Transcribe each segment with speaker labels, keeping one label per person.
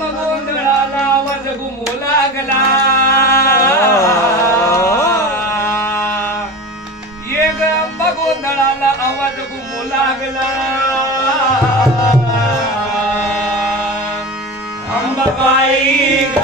Speaker 1: धम्म आवाज घुमू लागला ये गंब आवाज घुमू लागला अंबाबाई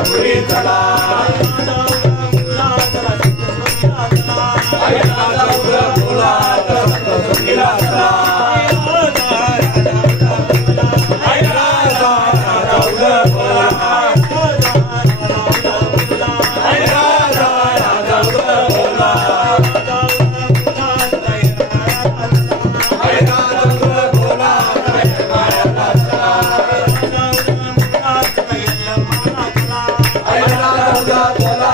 Speaker 1: Africa.
Speaker 2: बोला